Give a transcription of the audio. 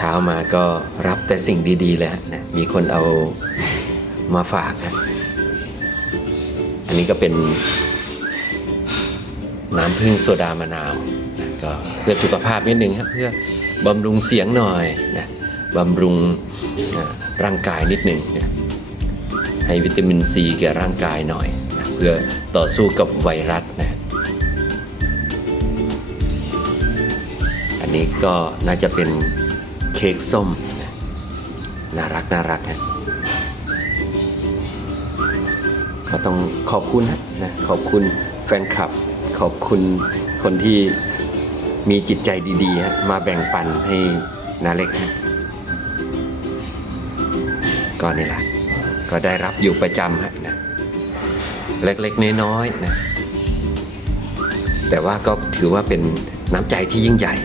ช้ามาก็รับแต่สิ่งดีๆเลยนะมีคนเอามาฝากฮะอันนี้ก็เป็น น้ำผึ้งโซดามะนาวนะก็เพื่อสุขภาพนิดนึงครับเพื่อบำรุงเสียงหน่อยนะบำรุงร่างกายนิดหนึ่งนะให้วิตามินซีแก่ร่างกายหน่อยนะเพื่อต่อสู้กับไวรัสนะอันนี้ก็น่าจะเป็น เค้กส้ม น่ารักน่ารักฮะก็ต้องขอบคุณนะนะขอบคุณแฟนคลับ ขอบคุณคนที่มีจิตใจดีๆฮะมาแบ่งปันให้นาเล็กฮะก็นี่แหละก็ได้รับอยู่ประจำฮะนะเล็กๆน้อยๆนะแต่ว่าก็ถือว่าเป็นน้ำใจที่ยิ่งใหญ่